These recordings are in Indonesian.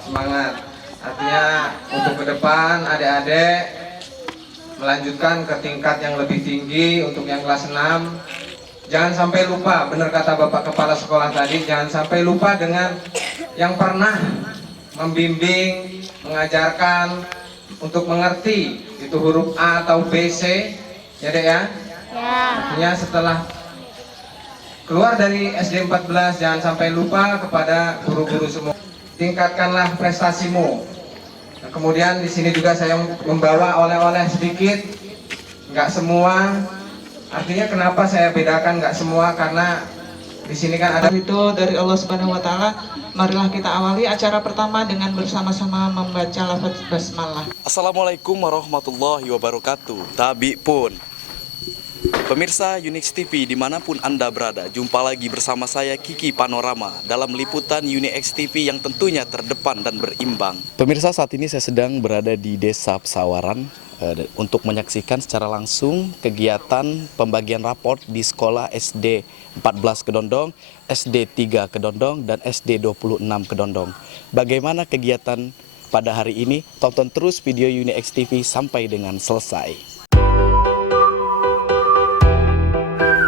Semangat. Artinya untuk ke depan adik-adik melanjutkan ke tingkat yang lebih tinggi untuk yang kelas 6. Jangan sampai lupa, benar kata Bapak Kepala Sekolah tadi, jangan sampai lupa dengan yang pernah membimbing, mengajarkan untuk mengerti itu huruf A atau B, C, ya Dek ya? Ya. Artinya setelah keluar dari SD 14 jangan sampai lupa kepada guru-guru semua. Tingkatkanlah prestasimu. Nah, kemudian di sini juga saya membawa oleh-oleh sedikit. Nggak semua. Artinya kenapa saya bedakan nggak semua, karena di sini kan ada itu dari Allah Subhanahu wa taala. Marilah kita awali acara pertama dengan bersama-sama membaca lafaz basmalah. Assalamualaikum warahmatullahi wabarakatuh. Tabi pun. Pemirsa Unix TV dimanapun Anda berada, jumpa lagi bersama saya Kiki Panorama dalam liputan Unix TV yang tentunya terdepan dan berimbang. Pemirsa, saat ini saya sedang berada di Desa Pesawaran untuk menyaksikan secara langsung kegiatan pembagian raport di sekolah SD 14 Kedondong, SD 3 Kedondong, dan SD 26 Kedondong. Bagaimana kegiatan pada hari ini? Tonton terus video Unix TV sampai dengan selesai.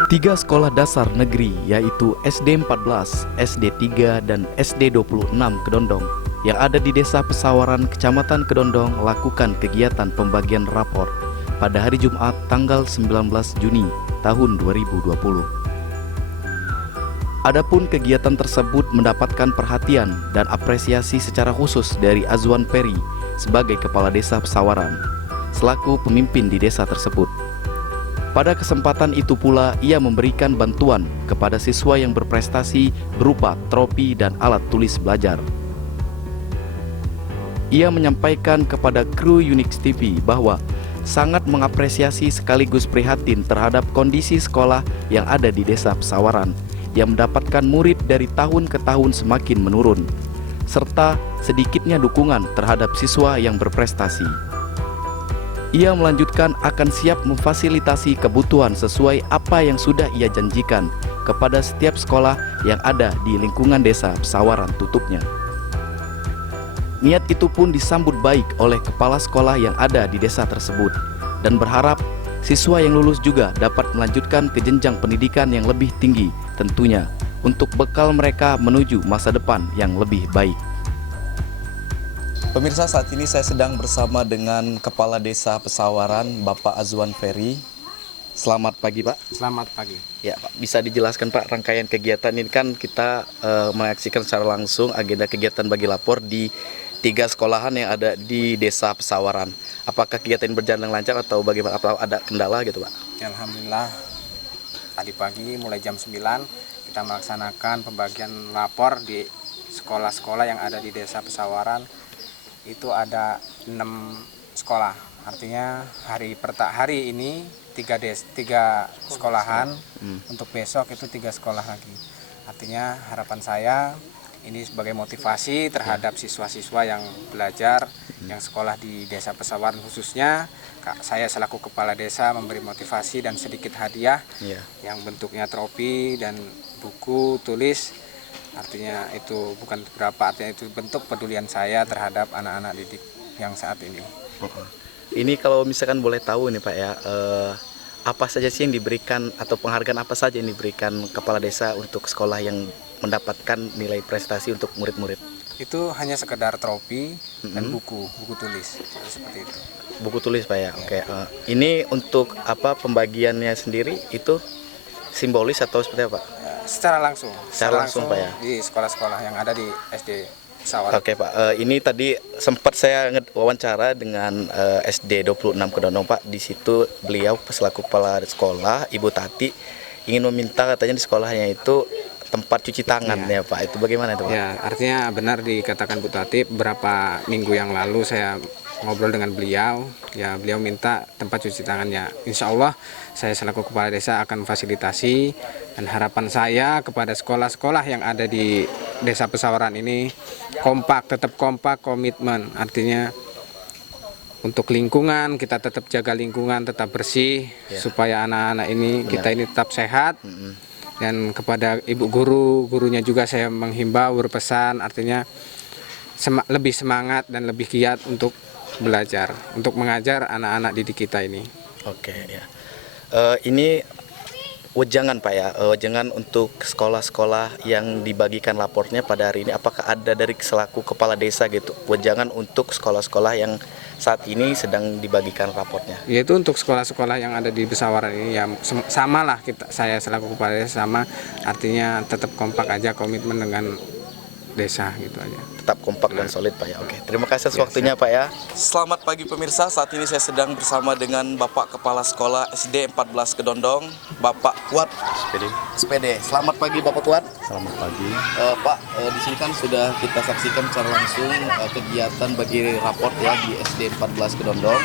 3 sekolah dasar negeri yaitu SD 14, SD 3, dan SD 26 Kedondong yang ada di Desa Pesawaran, Kecamatan Kedondong lakukan kegiatan pembagian rapor pada hari Jumat tanggal 19 Juni tahun 2020. Adapun kegiatan tersebut mendapatkan perhatian dan apresiasi secara khusus dari Azwan Ferry sebagai Kepala Desa Pesawaran selaku pemimpin di desa tersebut. Pada kesempatan itu pula ia memberikan bantuan kepada siswa yang berprestasi berupa trofi dan alat tulis belajar. Ia menyampaikan kepada kru Unix TV bahwa sangat mengapresiasi sekaligus prihatin terhadap kondisi sekolah yang ada di Desa Pesawaran yang mendapatkan murid dari tahun ke tahun semakin menurun, serta sedikitnya dukungan terhadap siswa yang berprestasi. Ia melanjutkan akan siap memfasilitasi kebutuhan sesuai apa yang sudah ia janjikan kepada setiap sekolah yang ada di lingkungan Desa Pesawaran, tutupnya. Niat itu pun disambut baik oleh kepala sekolah yang ada di desa tersebut dan berharap siswa yang lulus juga dapat melanjutkan ke jenjang pendidikan yang lebih tinggi tentunya untuk bekal mereka menuju masa depan yang lebih baik. Pemirsa, saat ini saya sedang bersama dengan Kepala Desa Pesawaran, Bapak Azwan Ferry. Selamat pagi, Pak. Selamat pagi. Ya, Pak, bisa dijelaskan, Pak, rangkaian kegiatan ini kan kita menyaksikan secara langsung agenda kegiatan bagi lapor di 3 sekolahan yang ada di Desa Pesawaran. Apakah kegiatan ini berjalan lancar atau bagaimana? Atau ada kendala gitu, Pak? Ya, alhamdulillah, tadi pagi mulai jam 9 kita melaksanakan pembagian lapor di sekolah-sekolah yang ada di Desa Pesawaran. Itu ada 6 sekolah. Artinya hari ini 3 sekolahan, untuk besok itu 3 sekolah lagi. Artinya harapan saya ini sebagai motivasi terhadap siswa-siswa yang belajar yang sekolah di Desa Pesawaran, khususnya saya selaku kepala desa memberi motivasi dan sedikit hadiah yang bentuknya trofi dan buku tulis. Artinya itu bukan berapa, artinya itu bentuk pedulian saya terhadap anak-anak didik yang saat ini. Ini kalau misalkan boleh tahu nih, Pak, ya, apa saja sih yang diberikan atau penghargaan apa saja yang diberikan kepala desa untuk sekolah yang mendapatkan nilai prestasi untuk murid-murid? Itu hanya sekedar trofi dan buku tulis seperti itu. Buku tulis, Pak, ya. Oke. Ini untuk apa pembagiannya sendiri itu simbolis atau seperti apa? Secara langsung Pak, ya, di sekolah-sekolah yang ada di SD Pesawaran. Oke, Pak, ini tadi sempat saya wawancara dengan SD 26 Kedondong, Pak. Di situ beliau selaku kepala sekolah, Ibu Tati, ingin meminta katanya di sekolahnya itu tempat cuci tangan, ya Pak. Itu bagaimana itu, Pak? Ya, artinya benar dikatakan Bu Tati. Beberapa minggu yang lalu saya ngobrol dengan beliau, ya beliau minta tempat cuci tangannya. Insya Allah saya selaku kepala desa akan fasilitasi, dan harapan saya kepada sekolah-sekolah yang ada di Desa Pesawaran ini tetap kompak, komitmen. Artinya untuk lingkungan, kita tetap jaga lingkungan, tetap bersih, supaya anak-anak ini kita ini tetap sehat. Dan kepada ibu gurunya juga saya menghimbau, berpesan, artinya lebih semangat dan lebih giat untuk belajar, untuk mengajar anak-anak didik kita ini. Oke, ya. Ini wejangan Pak ya, wejangan untuk sekolah-sekolah yang dibagikan lapornya pada hari ini. Apakah ada dari selaku kepala desa gitu, wejangan untuk sekolah-sekolah yang saat ini sedang dibagikan raportnya? Yaitu untuk sekolah-sekolah yang ada di Pesawaran ini ya sama lah saya selaku kepala desa, sama artinya tetap kompak aja, komitmen dengan desa gitu aja. Tetap kompak dan solid Pak ya. Oke, terima kasih atas waktunya Pak ya. Selamat pagi pemirsa, saat ini saya sedang bersama dengan Bapak Kepala Sekolah SD 14 Kedondong, Bapak Kuat SPD. Selamat pagi Bapak Kuat. Selamat pagi. Pak, di sini kan sudah kita saksikan secara langsung kegiatan bagi raport ya di SD 14 Kedondong.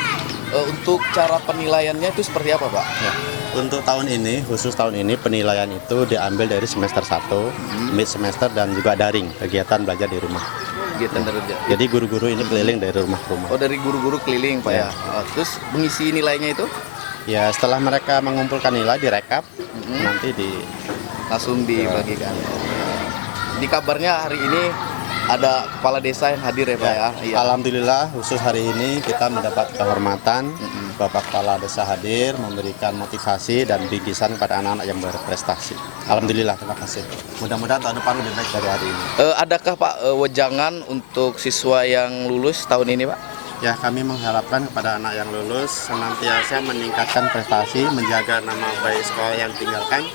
Untuk cara penilaiannya itu seperti apa Pak? Ya, untuk tahun ini, khusus tahun ini penilaian itu diambil dari semester 1, mid semester dan juga daring, kegiatan belajar di rumah. Kegiatan dari Jadi guru-guru ini keliling dari rumah ke rumah. Oh, dari guru-guru keliling Pak ya. Terus mengisi nilainya itu Ya, setelah mereka mengumpulkan nilai direkap, nanti langsung dibagikan. Di kabarnya hari ini ada kepala desa yang hadir ya Pak ya. Iya. Alhamdulillah khusus hari ini kita mendapat kehormatan Bapak Kepala Desa hadir memberikan motivasi dan bigisan kepada anak-anak yang berprestasi. Alhamdulillah, terima kasih. Mudah-mudahan tahun depan lebih baik dari hari ini. Adakah Pak wejangan untuk siswa yang lulus tahun ini Pak? Ya, kami mengharapkan kepada anak yang lulus senantiasa meningkatkan prestasi, menjaga nama baik sekolah yang tinggalkan,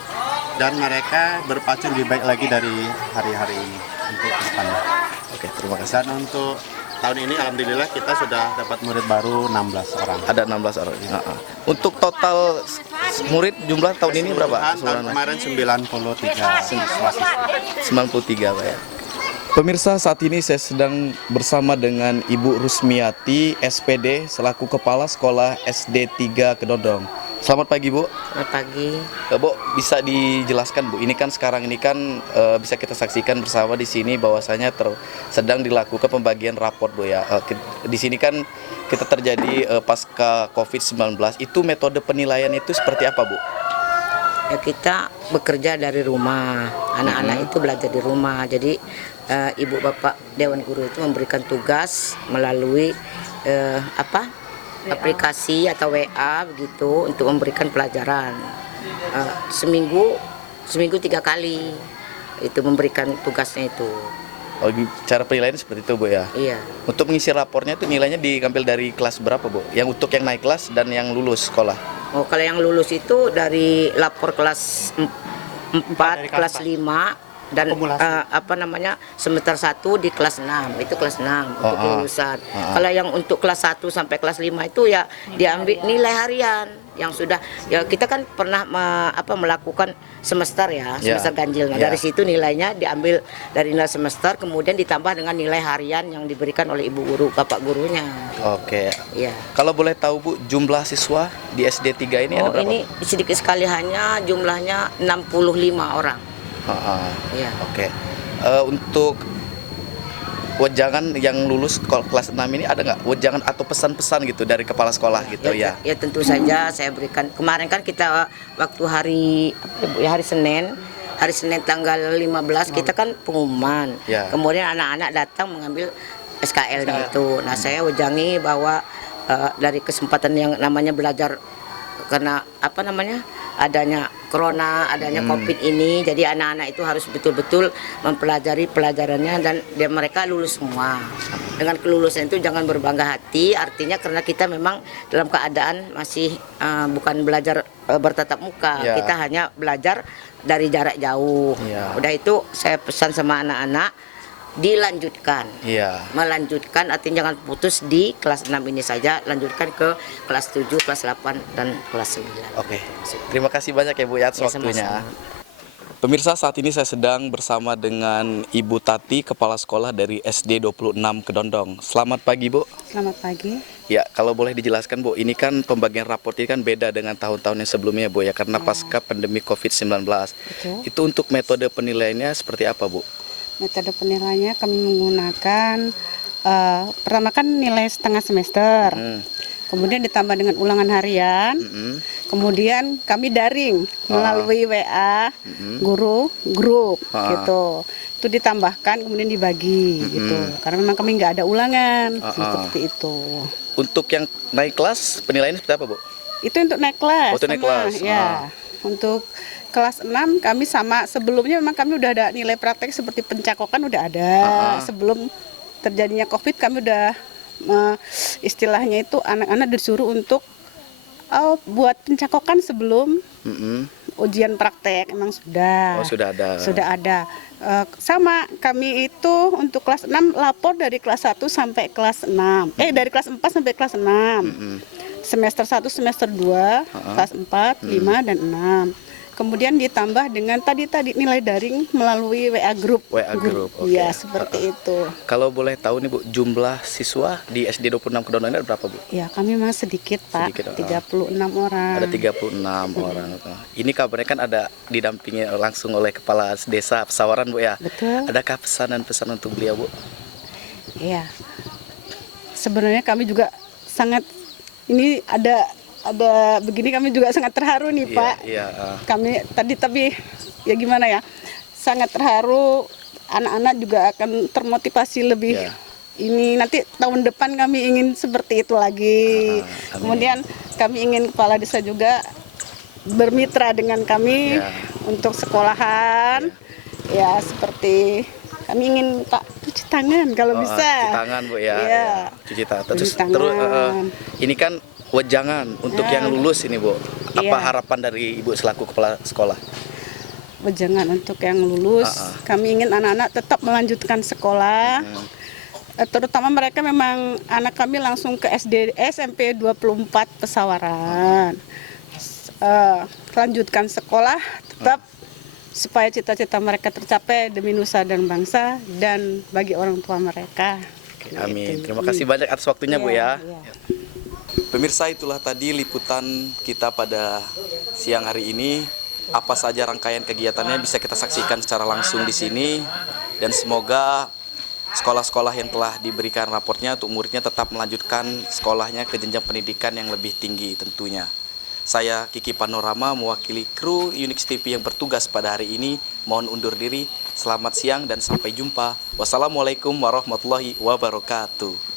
dan mereka berpacu lebih baik lagi dari hari-hari ini untuk kedepannya. Oke, terima kasih. Dan untuk tahun ini alhamdulillah kita sudah dapat murid baru 16 orang. Ada 16 orang. Untuk total murid jumlah tahun ini berapa? Tahun kemarin 93 siswa. 93 Pak ya. Pemirsa, saat ini saya sedang bersama dengan Ibu Rusmiati SPD selaku Kepala Sekolah SD 3 Kedondong. Selamat pagi Bu. Selamat pagi. Bu, bisa dijelaskan Bu, ini kan sekarang ini kan bisa kita saksikan bersama di sini bahwasanya sedang dilakukan pembagian raport Bu ya. Di sini kan kita terjadi pasca COVID-19, itu metode penilaian itu seperti apa Bu? Ya, kita bekerja dari rumah, anak-anak itu belajar di rumah. Jadi ibu bapak dewan guru itu memberikan tugas melalui aplikasi atau WA begitu untuk memberikan pelajaran. Seminggu 3 kali itu memberikan tugasnya itu. Oh, cara penilaian seperti itu Bu ya. Iya. Untuk mengisi rapornya itu nilainya diambil dari kelas berapa Bu? Yang untuk yang naik kelas dan yang lulus sekolah. Oh, kalau yang lulus itu dari lapor kelas 4, kelas 5 dan semester 1 di kelas 6, itu kelas 6 untuk kelulusan. Kalau yang untuk kelas 1 sampai kelas 5 itu ya diambil nilai harian yang sudah ya kita kan pernah melakukan semester ya, semester ganjil. Nah, dari situ nilainya diambil dari nilai semester kemudian ditambah dengan nilai harian yang diberikan oleh ibu guru, bapak gurunya. Oke. Iya. Kalau boleh tahu Bu, jumlah siswa di SD 3 ini ada berapa? Ini sedikit sekali, hanya jumlahnya 65 orang. Iya. Oke. Untuk wejangan yang lulus kelas 6 ini ada nggak wejangan atau pesan-pesan gitu dari kepala sekolah gitu ya? Ya tentu saja saya berikan. Kemarin kan kita waktu hari Senin tanggal 15 kita kan pengumuman. Kemudian anak-anak datang mengambil SKL-nya itu. Nah, saya wejangi bahwa dari kesempatan yang namanya belajar karena adanya corona, adanya COVID ini, jadi anak-anak itu harus betul-betul mempelajari pelajarannya dan mereka lulus semua. Dengan kelulusan itu jangan berbangga hati, artinya karena kita memang dalam keadaan masih bukan belajar bertatap muka, kita hanya belajar dari jarak jauh. Udah itu saya pesan sama anak-anak dilanjutkan, melanjutkan, artinya jangan putus di kelas 6 ini saja, lanjutkan ke kelas 7, kelas 8, dan kelas 9. Oke, terima kasih banyak ya Bu ya atas waktunya. Pemirsa, saat ini saya sedang bersama dengan Ibu Tati, Kepala Sekolah dari SD 26 Kedondong. Selamat pagi Bu. Selamat pagi. Ya, kalau boleh dijelaskan Bu, ini kan pembagian raport ini kan beda dengan tahun-tahun yang sebelumnya Bu ya, karena pasca pandemi COVID-19. Betul. Itu untuk metode penilaiannya seperti apa Bu? Metode penilaiannya kami menggunakan pertama kan nilai setengah semester, kemudian ditambah dengan ulangan harian, Kemudian kami daring melalui WA guru grup gitu. Itu ditambahkan kemudian dibagi gitu. Karena memang kami nggak ada ulangan seperti itu. Untuk yang naik kelas penilaiannya seperti apa, Bu? Itu untuk naik kelas. Untuk naik kelas. Ya. Untuk kelas 6 kami sama sebelumnya memang kami udah ada nilai praktek seperti pencakokan udah ada. Sebelum terjadinya Covid kami udah istilahnya itu anak-anak disuruh untuk buat pencakokan sebelum ujian praktek emang sudah. Oh, sudah ada. Sudah ada. Sama kami itu untuk kelas 6 lapor dari kelas 1 sampai kelas 6. Dari kelas 4 sampai kelas 6. Semester 1, semester 2, kelas 4, 5 dan 6. Kemudian ditambah dengan tadi nilai daring melalui WA group. WA group. Oke. Iya, seperti itu. Kalau boleh tahu nih, Bu, jumlah siswa di SD 26 Kedondan ini ada berapa, Bu? Ya, kami memang sedikit, Pak. Sedikit, 36 orang. Ada 36 orang. Ini kabarnya kan ada didampingi langsung oleh Kepala Desa Pesawaran, Bu ya. Betul. Adakah pesan untuk beliau, Bu? Iya. Sebenarnya kami juga sangat ini ada begini kami juga sangat terharu nih, Pak. Kami tapi ya gimana ya, sangat terharu. Anak-anak juga akan termotivasi lebih. Ini nanti tahun depan kami ingin seperti itu lagi. Kemudian kami ingin kepala desa juga bermitra dengan kami untuk sekolahan. Ya seperti kami ingin cuci tangan kalau bisa. Cuci tangan, Bu ya. Cuci tangan. Terus ini kan wejangan untuk yang lulus ini, Bu. Apa harapan dari Ibu selaku kepala sekolah? Wejangan untuk yang lulus, kami ingin anak-anak tetap melanjutkan sekolah. Terutama mereka memang anak kami langsung ke SMP 24 Pesawaran. Lanjutkan sekolah tetap supaya cita-cita mereka tercapai demi nusa dan bangsa dan bagi orang tua mereka. Oke, amin. Terima kasih banyak atas waktunya, Bu ya. Pemirsa, itulah tadi liputan kita pada siang hari ini. Apa saja rangkaian kegiatannya bisa kita saksikan secara langsung di sini, dan semoga sekolah-sekolah yang telah diberikan raportnya untuk muridnya tetap melanjutkan sekolahnya ke jenjang pendidikan yang lebih tinggi tentunya. Saya Kiki Panorama mewakili kru Unix TV yang bertugas pada hari ini. Mohon undur diri. Selamat siang dan sampai jumpa. Wassalamualaikum warahmatullahi wabarakatuh.